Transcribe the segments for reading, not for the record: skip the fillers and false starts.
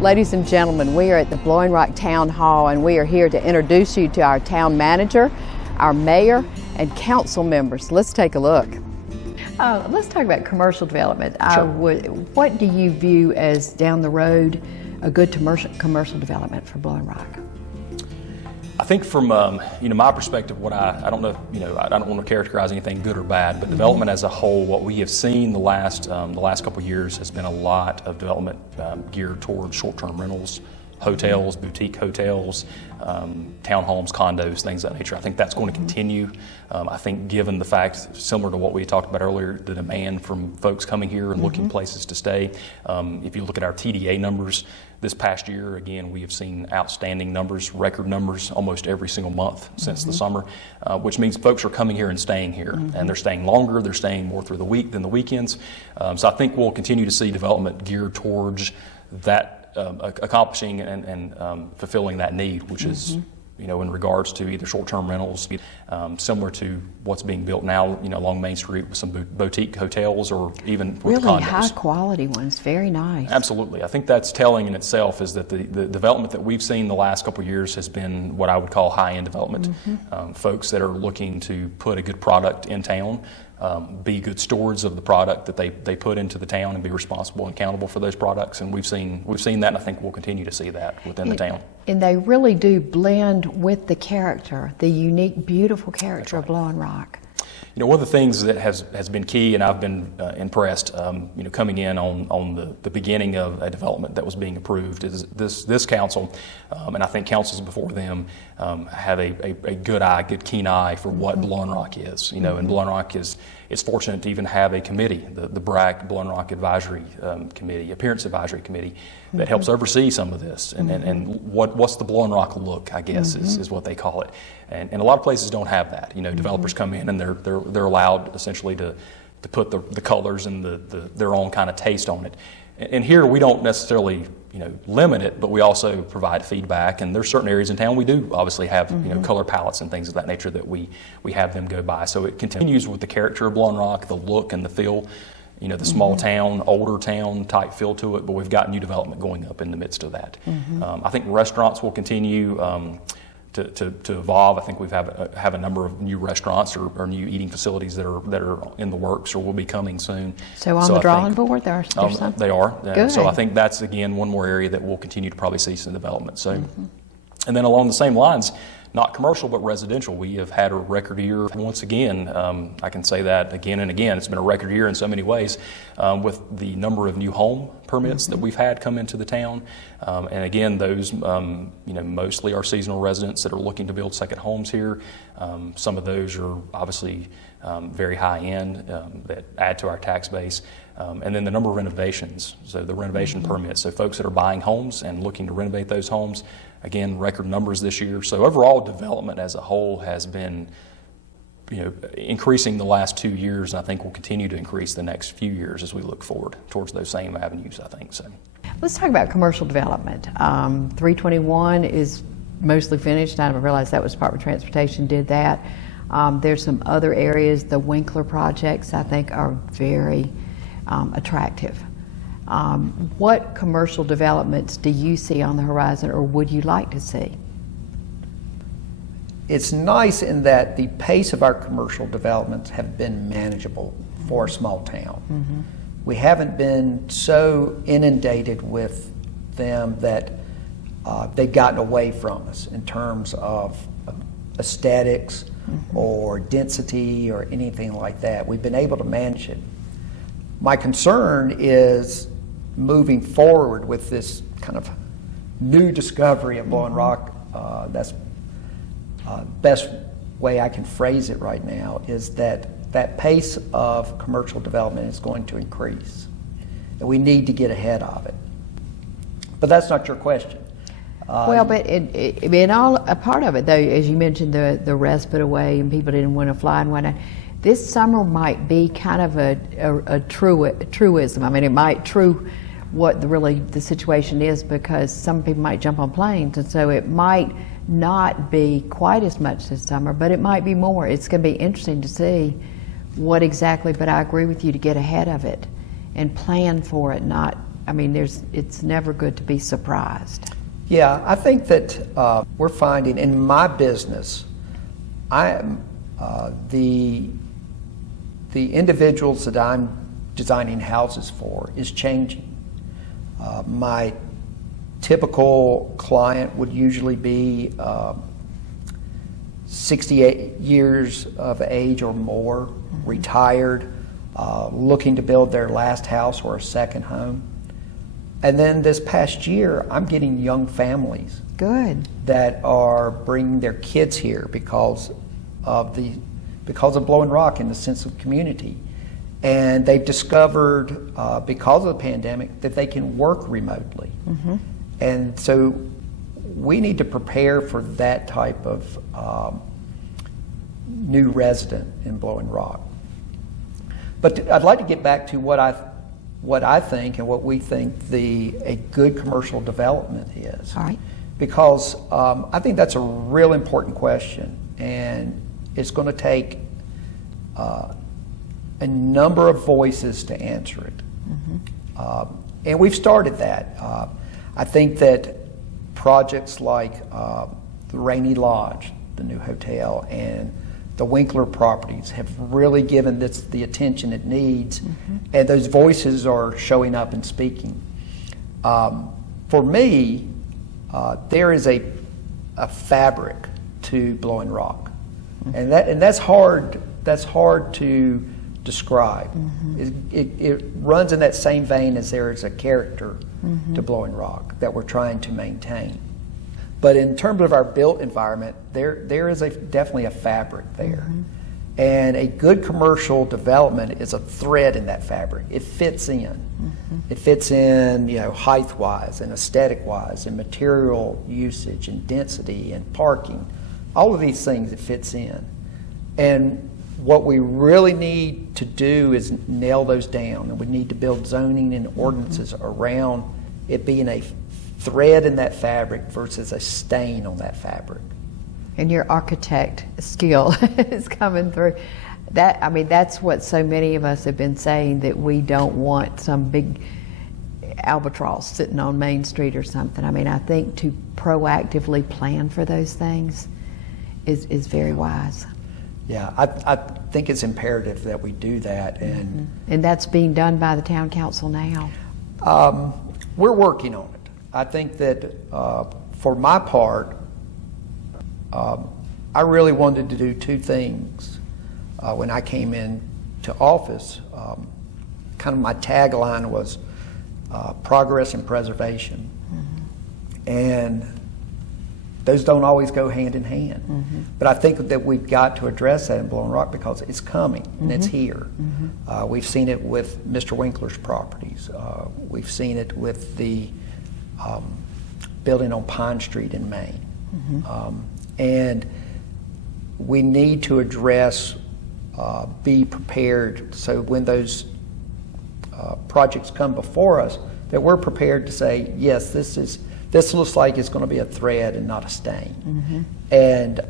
Ladies and gentlemen, we are at the Blowing Rock Town Hall, and we are here to introduce you to our town manager, our mayor, and council members. Let's take a look. Let's talk about commercial development. Sure. What do you view as down the road a good commercial development for Blowing Rock? I think from my perspective, I don't know, I don't want to characterize anything good or bad, but development as a whole, what we have seen the last couple of years has been a lot of development geared towards short-term rentals, hotels, boutique hotels, townhomes, condos, things of that nature. I think that's going to continue. I think given the fact, similar to what we talked about earlier, the demand from folks coming here and looking places to stay. If you look at our TDA numbers this past year, again, we have seen outstanding numbers, record numbers almost every single month since the summer, which means folks are coming here and staying here, and they're staying longer, they're staying more through the week than the weekends. So I think we'll continue to see development geared towards that, accomplishing and fulfilling that need, which is, in regards to either short-term rentals, similar to what's being built now, along Main Street with some boutique hotels or even with really condos. High-quality ones, very nice. Absolutely. I think that's telling in itself, is that the development that we've seen the last couple of years has been what I would call high-end development. Folks that are looking to put a good product in town, be good stewards of the product that they put into the town, and be responsible and accountable for those products. And we've seen that, and I think we'll continue to see that within the town. And they really do blend with the character, the unique, beautiful character of Blowing Rock. One of the things that has been key, and I've been impressed, coming in on the beginning of a development that was being approved, is this council, and I think councils before them have a good keen eye for what Blowing Rock is. And Blowing Rock is fortunate to even have a committee, the BRAC, Blowing Rock Advisory Committee, Appearance Advisory Committee, that helps oversee some of this. And what's the Blowing Rock look, I guess, is what they call it. And a lot of places don't have that. Developers come in and they're allowed essentially to put the colors and their own kind of taste on it. And here we don't necessarily limit it, but we also provide feedback. And there's certain areas in town we do obviously have color palettes and things of that nature that we have them go by. So it continues with the character of Blowing Rock, the look and the feel. The small town, older town type feel to it, but we've got new development going up in the midst of that. I think restaurants will continue to evolve. I think we have a number of new restaurants or new eating facilities that are in the works or will be coming soon. So on the drawing board, there's something? They are. Good. So I think that's, again, one more area that we'll continue to probably see some development. So, and then along the same lines, not commercial but residential, we have had a record year once again. I can say that again and again. It's been a record year in so many ways, with the number of new home permits that we've had come into the town. And again, those mostly are seasonal residents that are looking to build second homes here. Some of those are obviously very high end, that add to our tax base. And then the number of renovations, so the renovation permits, so folks that are buying homes and looking to renovate those homes, again, record numbers this year. So overall development as a whole has been increasing the last 2 years, and I think will continue to increase the next few years as we look forward towards those same avenues, I think. So let's talk about commercial development. 321 is mostly finished. I realized that was Department of Transportation did that. There's some other areas. The Winkler projects, I think, are very attractive. What commercial developments do you see on the horizon, or would you like to see? It's nice in that the pace of our commercial developments have been manageable for a small town. We haven't been so inundated with them that they've gotten away from us in terms of aesthetics or density or anything like that. We've been able to manage it. My concern is moving forward with this kind of new discovery of Blowing Rock. That's best way I can phrase it right now, is that pace of commercial development is going to increase, and we need to get ahead of it. But that's not your question. Well, but a part of it, though, as you mentioned, the respite away and people didn't want to fly and whatnot. This summer might be kind of a truism. I mean, it might true what the situation is, because some people might jump on planes, and so it might not be quite as much this summer, but it might be more. It's going to be interesting to see what exactly, but I agree with you, to get ahead of it and plan for it, not I mean, it's never good to be surprised. Yeah, I think that we're finding in my business, I am the individuals that I'm designing houses for is changing. My typical client would usually be 68 years of age or more, retired, looking to build their last house or a second home. And then this past year, I'm getting young families Good. that are bringing their kids here because of Blowing Rock and the sense of community. And they've discovered, because of the pandemic, that they can work remotely. Mm-hmm. And so we need to prepare for that type of new resident in Blowing Rock. But I'd like to get back to what I think and what we think a good commercial development is. All right. Because I think that's a real important question, and it's going to take a number of voices to answer it. Mm-hmm. And we've started that. I think that projects like the Rainy Lodge, the new hotel, and the Winkler properties have really given this the attention it needs, mm-hmm. and those voices are showing up and speaking. For me, there is a fabric to Blowing Rock, mm-hmm. and that's hard. That's hard to describe. Mm-hmm. It runs in that same vein as there is a character mm-hmm. to Blowing Rock that we're trying to maintain. But in terms of our built environment, there is definitely a fabric there. Mm-hmm. And a good commercial development is a thread in that fabric. It fits in. Mm-hmm. It fits in, height-wise and aesthetic-wise and material usage and density and parking. All of these things, it fits in. And what we really need to do is nail those down, and we need to build zoning and ordinances mm-hmm. around it being a thread in that fabric versus a stain on that fabric. And your architect skill is coming through. That's what so many of us have been saying, that we don't want some big albatross sitting on Main Street or something. I think to proactively plan for those things is very wise. Yeah, I think it's imperative that we do that. And mm-hmm. And that's being done by the town council now. We're working on it. I think that for my part, I really wanted to do two things when I came into office. Kind of my tagline was progress and preservation. Mm-hmm. And those don't always go hand in hand. Mm-hmm. But I think that we've got to address that in Blowing Rock because it's coming and mm-hmm. it's here. Mm-hmm. We've seen it with Mr. Winkler's properties. We've seen it with the building on Pine Street in Maine. Mm-hmm. And we need to address, be prepared, so when those projects come before us, that we're prepared to say, yes, this looks like it's going to be a thread and not a stain. Mm-hmm.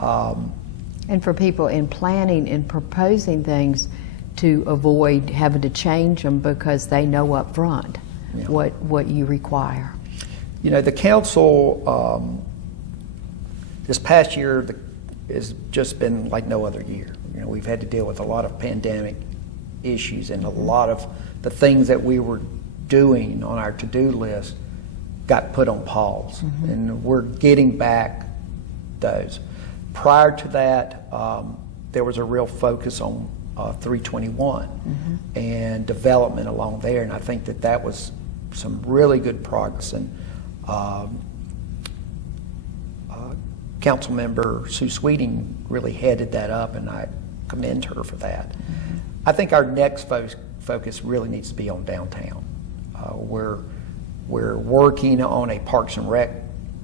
And for people in planning and proposing things to avoid having to change them because they know up front yeah. what you require. The council this past year has just been like no other year. We've had to deal with a lot of pandemic issues, and a lot of the things that we were doing on our to-do list got put on pause, mm-hmm. and we're getting back those. Prior to that, there was a real focus on 321 mm-hmm. and development along there, and I think that was some really good progress. And Council Member Sue Sweeting really headed that up, and I commend her for that. Mm-hmm. I think our next focus really needs to be on downtown. We're working on a Parks and Rec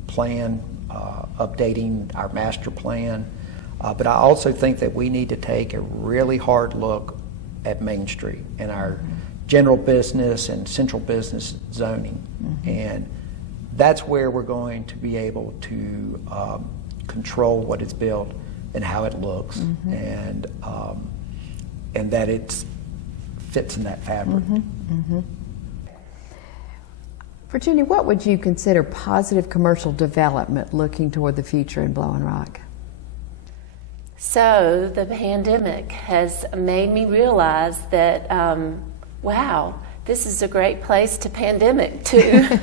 plan, updating our master plan, but I also think that we need to take a really hard look at Main Street and our mm-hmm. general business and central business zoning. Mm-hmm. And that's where we're going to be able to control what is built and how it looks, mm-hmm. and that it fits in that fabric. Mm-hmm. Mm-hmm. Virginia, what would you consider positive commercial development looking toward the future in Blowing Rock? So the pandemic has made me realize that, wow, this is a great place to pandemic to.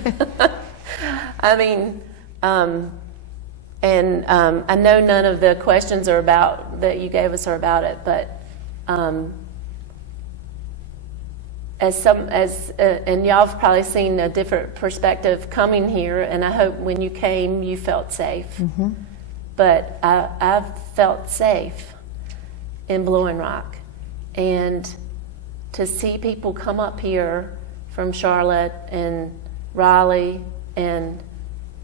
I mean, I know none of the questions are about that you gave us are about it, but and y'all have probably seen a different perspective coming here, and I hope when you came you felt safe. Mm-hmm. But I've felt safe in Blowing Rock, and to see people come up here from Charlotte and Raleigh and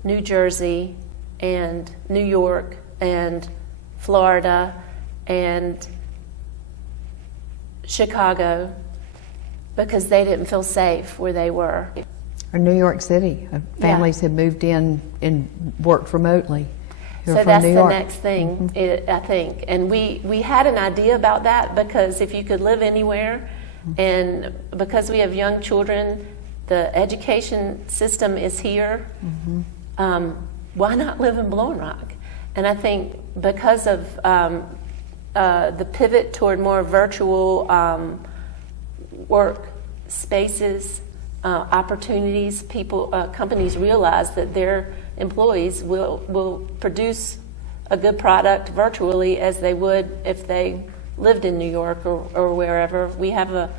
New Jersey and New York and Florida and Chicago because they didn't feel safe where they were. Or New York City, families have moved in and worked remotely. So that's the next thing, I think. And we had an idea about that because if you could live anywhere, and because we have young children, the education system is here, why not live in Blowing Rock? And I think because of the pivot toward more virtual work spaces, opportunities, companies realize that their employees will produce a good product virtually as they would if they lived in New York or wherever. We have the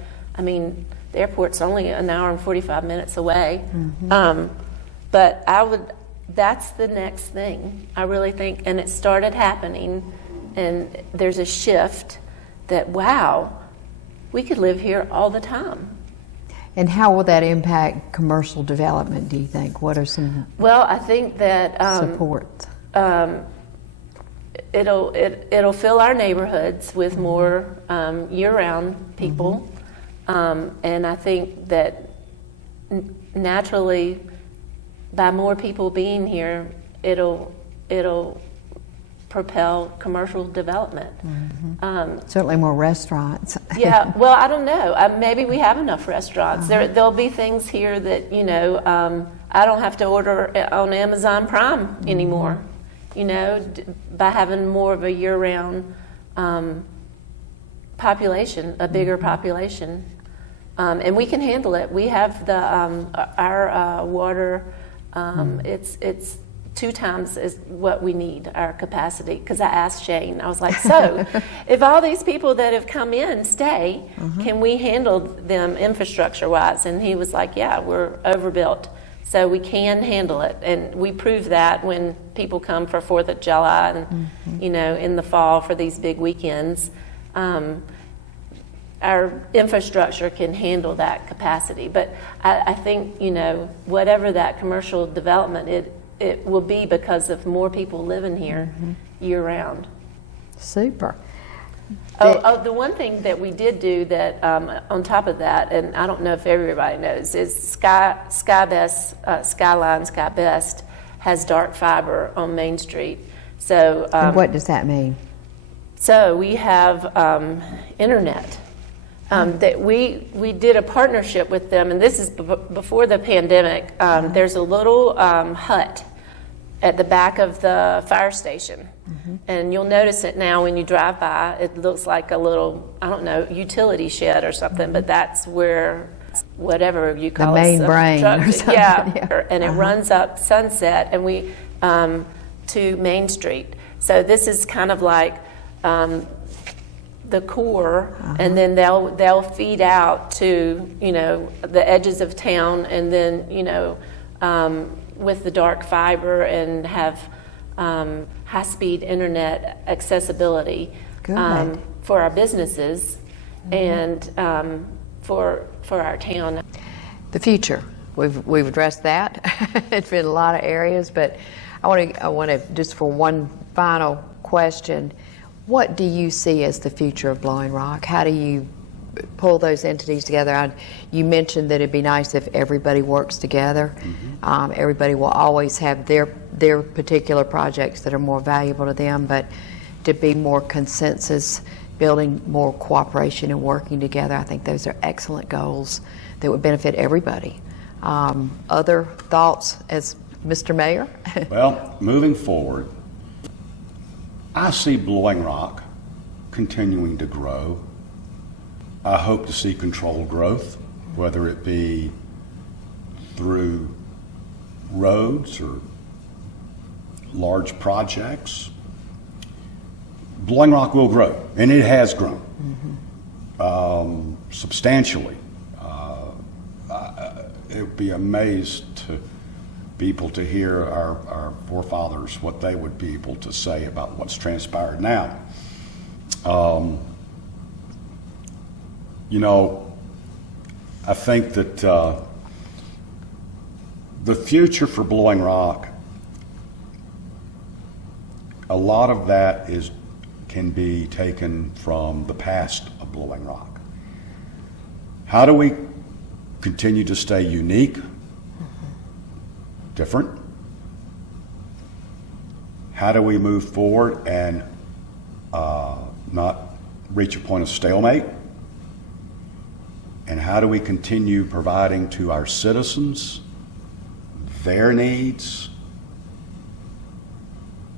airport's only an hour and 45 minutes away. But that's the next thing, I really think, and it started happening, and there's a shift that, wow, we could live here all the time. And how will that impact commercial development, do you think? What are some I think that supports? It'll fill our neighborhoods with more year-round people, and I think that naturally, by more people being here, it'll propel commercial development. Certainly more restaurants. Yeah, well, I don't know. Maybe we have enough restaurants. There'll be things here that, I don't have to order on Amazon Prime anymore, by having more of a year-round population, a bigger population. And we can handle it. We have our water, it's 2 times as what we need, our capacity. Because I asked Shane, I was like, so if all these people that have come in stay, can we handle them infrastructure-wise? And he was like, yeah, we're overbuilt. So we can handle it. And we prove that when people come for 4th of July and, in the fall for these big weekends. Our infrastructure can handle that capacity. But I think, whatever that commercial development, it will be because of more people living here year-round. Super. The one thing that we did do that, on top of that, and I don't know if everybody knows, is Skyline Sky Best has dark fiber on Main Street. So and what does that mean? So we have internet. That we did a partnership with them, and this is before the pandemic. There's a little hut at the back of the fire station, and you'll notice it now when you drive by. It looks like a little, utility shed or something, but that's where whatever you call the main brain or something. Yeah, and it runs up Sunset and we to Main Street. So this is kind of like the core, and then they'll feed out to the edges of town, and then with the dark fiber and have high-speed internet accessibility for our businesses and for our town. The future, we've addressed that. It's been a lot of areas, but I want to just for one final question. What do you see as the future of Blowing Rock? How do you pull those entities together? You mentioned that it'd be nice if everybody works together. Everybody will always have their particular projects that are more valuable to them, but to be more consensus, building more cooperation and working together, I think those are excellent goals that would benefit everybody. Other thoughts as Mr. Mayor? Well, moving forward, I see Blowing Rock continuing to grow. I hope to see controlled growth, whether it be through roads or large projects. Blowing Rock will grow, and it has grown substantially. It would be amazed to people to hear our forefathers, what they would be able to say about what's transpired now. You know, I think that the future for Blowing Rock, a lot of that can be taken from the past of Blowing Rock. How do we continue to stay unique, different? How do we move forward and not reach a point of stalemate? And how do we continue providing to our citizens their needs?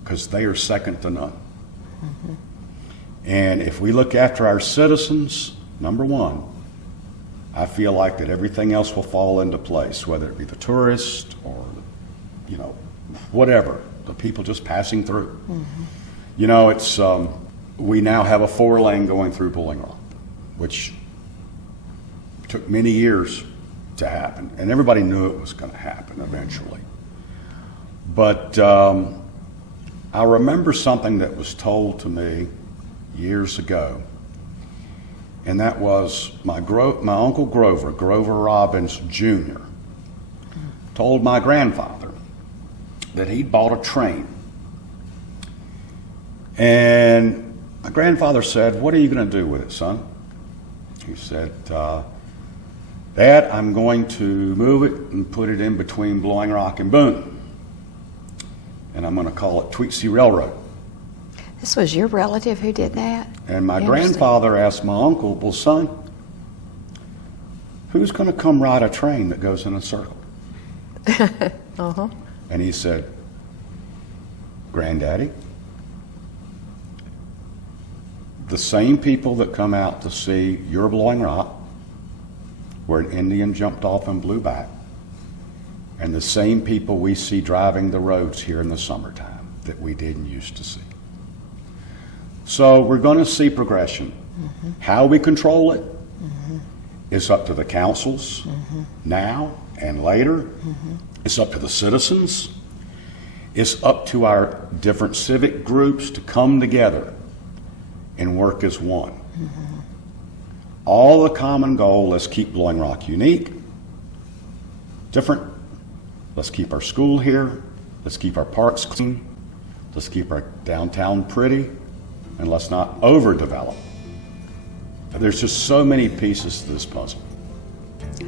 Because they are second to none. And if we look after our citizens, number one, I feel like that everything else will fall into place, whether it be the tourist or, you know, whatever, the people just passing through. You know, it's we now have a 4-lane going through Blowing Rock, which took many years to happen, and everybody knew it was going to happen eventually. But I remember something that was told to me years ago, and that was my Uncle Grover Robbins Jr., told my grandfather that he'd bought a train. And my grandfather said, "What are you going to do with it, son?" He said, "Dad, I'm going to move it and put it in between Blowing Rock and Boone. And I'm going to call it Tweetsy Railroad." This was your relative who did that? And my grandfather asked my uncle, "Well, son, who's going to come ride a train that goes in a circle?" And he said, "Granddaddy, the same people that come out to see your Blowing Rock, where an Indian jumped off and blew back, and the same people we see driving the roads here in the summertime that we didn't used to see." So we're going to see progression. How we control it is up to the councils now and later. It's up to the citizens. It's up to our different civic groups to come together and work as one. All the common goal, let's keep Blowing Rock unique, different. Let's keep our school here. Let's keep our parks clean. Let's keep our downtown pretty. And let's not overdevelop. There's just so many pieces to this puzzle.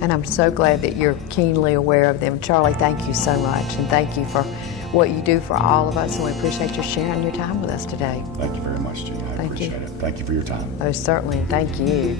And I'm so glad that you're keenly aware of them. Charlie, thank you so much, and thank you for what you do for all of us, and we appreciate you sharing your time with us today. Thank you very much, Jean. I appreciate it. Thank you for your time. Oh, certainly, thank you.